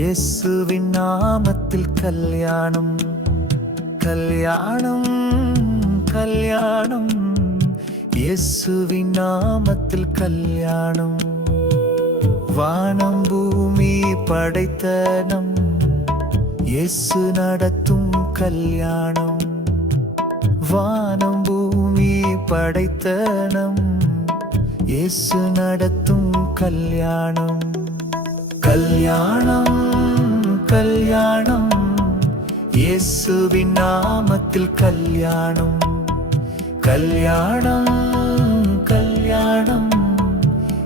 இயேசுவின் நாமத்தில் கல்யாணம் கல்யாணம் கல்யாணம். இயேசுவின் நாமத்தில் கல்யாணம். வானம் பூமி படைத்த நம் இயேசு நடத்தும் கல்யாணம். வானம் பூமி படைத்த நம் இயேசு நடத்தும் கல்யாணம். கல்யாணம் கல்யாணம். இயேசுவின் நாமத்தில் கல்யாணம். கல்யாணம் கல்யாணம்.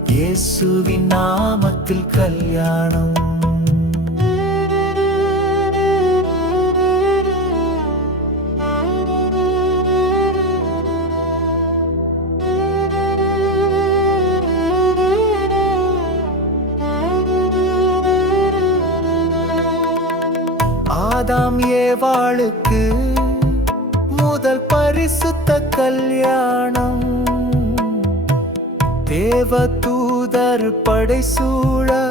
இயேசுவின் நாமத்தில் கல்யாணம். ஆதாம் ஏவாளுக்கு முதல் பரிசுத்த கல்யாணம். தேவ தூதர் படை சூழ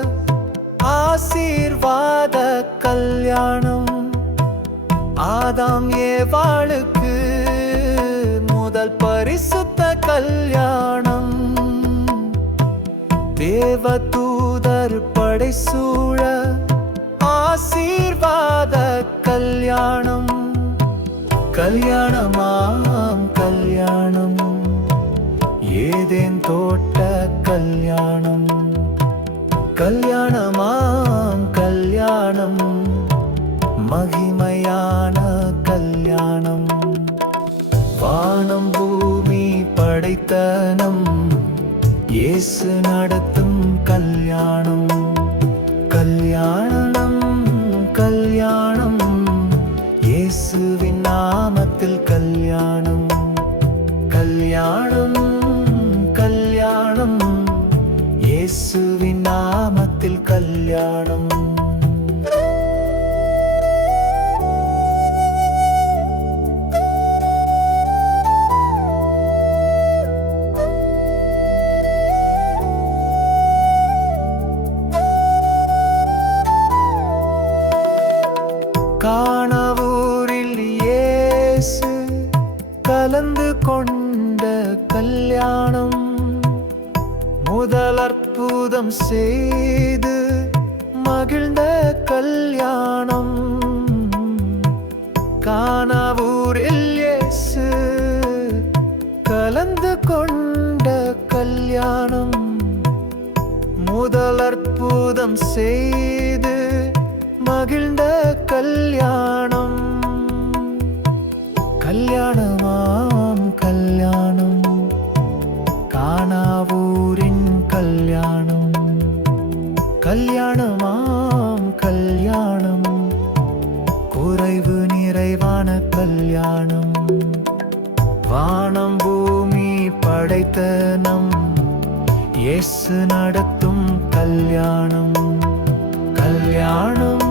ஆசீர்வாத கல்யாணம். ஆதாம் ஏவாளுக்கு முதல் பரிசுத்த கல்யாணம். தேவ தூதர் படை சூழ கல்யாணம் கல்யாணமாம் கல்யாணம். ஏதேன் தோட்ட கல்யாணம் கல்யாணமாம் கல்யாணம். மகிமையான கல்யாணம். வானம் பூமி படைத்தனம் இயேசு நடத்தும் கல்யாணம். இயேசுவின் நாமத்தில் கல்யாணம் முதல் அற்புதம் செய்து மகிழ்ந்த கல்யாணம். காணாவூரில் இயேசு கலந்து கொண்ட கல்யாணம். முதல் அற்புதம் செய் கல்யாணம். குறைவு நிறைவான கல்யாணம். வானம் பூமி படைத்த நம். இயேசு நடத்தும் கல்யாணம். கல்யாணம் கல்யாணம்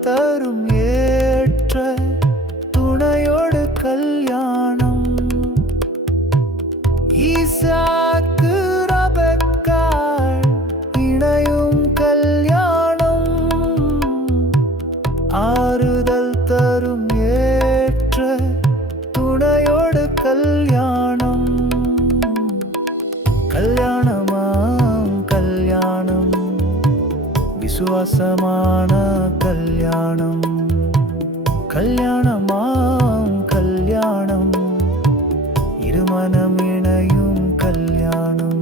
தரும் விசுவாசமான கல்யாணம். கல்யாணமாம் கல்யாணம். இருமனம் இணையும் கல்யாணம்.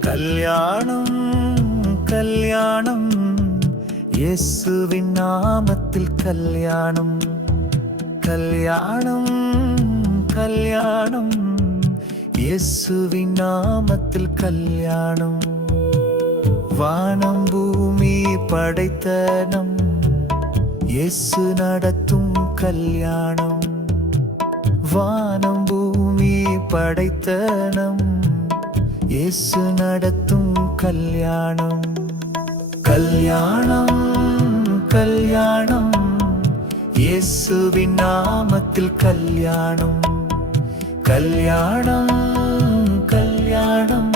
கல்யாணம் கல்யாணம். இயேசுவின் நாமத்தில் கல்யாணம். கல்யாணம் கல்யாணம். இயேசுவின் நாமத்தில் கல்யாணம். வானம் பூமி படைத்த நம் இயேசு நடத்தும் கல்யாணம். வானம் பூமி படைத்த நம் இயேசு நடத்தும் கல்யாணம். கல்யாணம் கல்யாணம். இயேசுவின் நாமத்தில் கல்யாணம். கல்யாணம் கல்யாணம்.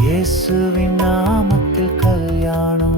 இயேசுவின் நாமத்தில் கல்யாணம்.